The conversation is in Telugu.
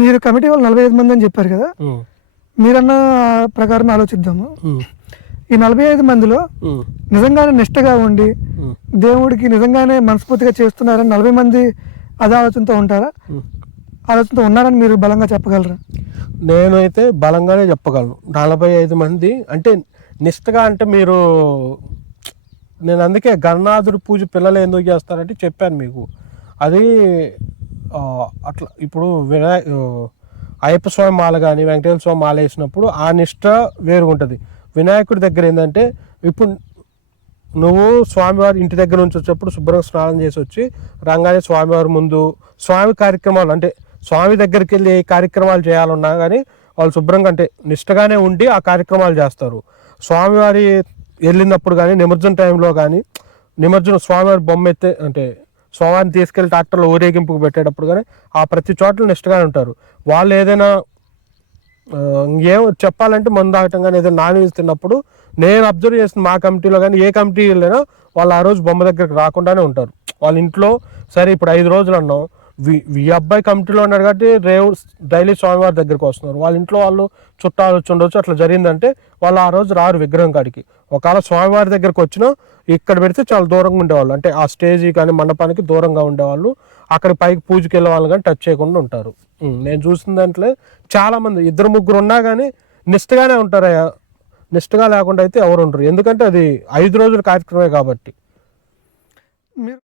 మీరు కమిటీ వాళ్ళు నలభై ఐదు మంది అని చెప్పారు కదా. మీరన్న ప్రకారం ఆలోచిద్దాము. ఈ నలభై ఐదు మందిలో నిజంగానే నిష్టగా ఉండి దేవుడికి నిజంగానే మనస్ఫూర్తిగా చేస్తున్నారని నలభై మంది అదే ఆలోచనతో ఉంటారా. ఆలోచనతో ఉన్నారని మీరు బలంగా చెప్పగలరా? నేనైతే బలంగానే చెప్పగలను. నలభై ఐదు మంది అంటే నిష్టగా అంటే మీరు నేను అందుకే గణనాథుడి పూజ పిల్లలు ఎందుకు చేస్తారంటే చెప్పాను మీకు. అది అట్లా ఇప్పుడు వినాయ అయ్యప్ప స్వామి మాల కానీ వెంకటేశ్వర స్వామి మాల వేసినప్పుడు ఆ నిష్ట వేరుగా ఉంటుంది వినాయకుడి దగ్గర ఏంటంటే ఇప్పుడు నువ్వు స్వామివారి ఇంటి దగ్గర నుంచి వచ్చేప్పుడు శుభ్రంగా స్నానం చేసి వచ్చి రంగానే స్వామివారి ముందు స్వామి కార్యక్రమాలు అంటే స్వామి దగ్గరికి వెళ్ళి ఏ కార్యక్రమాలు చేయాలన్నా కానీ వాళ్ళు శుభ్రంగా అంటే నిష్టగానే ఉండి ఆ కార్యక్రమాలు చేస్తారు. స్వామివారి వెళ్ళినప్పుడు కానీ నిమజ్జన టైంలో కానీ నిమజ్జనం స్వామివారి బొమ్మ ఎత్తే అంటే స్వామిని తీసుకెళ్ళి ట్రాక్టర్లో ఊరేగింపుకు పెట్టేటప్పుడు కానీ ఆ ప్రతి చోట్ల నిష్టగానే ఉంటారు. వాళ్ళు ఏదైనా ఏం చెప్పాలంటే మందు తాగటం కానీ ఏదైనా నాన్ వెజ్ తిన్నప్పుడు నేను అబ్జర్వ్ చేసిన మా కమిటీలో కానీ ఏ కమిటీ వెళ్ళినా వాళ్ళు ఆ రోజు బొమ్మ దగ్గరకు రాకుండానే ఉంటారు. వాళ్ళ ఇంట్లో సరే ఇప్పుడు ఐదు రోజులు అన్నాం ఈ అబ్బాయి కమిటీలో ఉన్నాడు కాబట్టి రేవు డైలీ స్వామివారి దగ్గరికి వస్తున్నారు. వాళ్ళ ఇంట్లో వాళ్ళు చుట్టాలు వచ్చి ఉండొచ్చు. అట్లా జరిగిందంటే వాళ్ళు ఆ రోజు రారు విగ్రహం కాడికి. ఒకవేళ స్వామివారి దగ్గరికి వచ్చినా ఇక్కడ పెడితే చాలా దూరంగా ఉండేవాళ్ళు. అంటే ఆ స్టేజ్ కానీ మండపానికి దూరంగా ఉండేవాళ్ళు. అక్కడ పైకి పూజకి వెళ్ళే వాళ్ళు కానీ టచ్ చేయకుండా ఉంటారు. నేను చూసిన దాంట్లో చాలామంది ఇద్దరు ముగ్గురు ఉన్నా కానీ నిష్టగానే ఉంటారు నిష్టగా లేకుండా అయితే ఎవరు ఉండరు. ఎందుకంటే అది ఐదు రోజుల కార్యక్రమే కాబట్టి. మీరు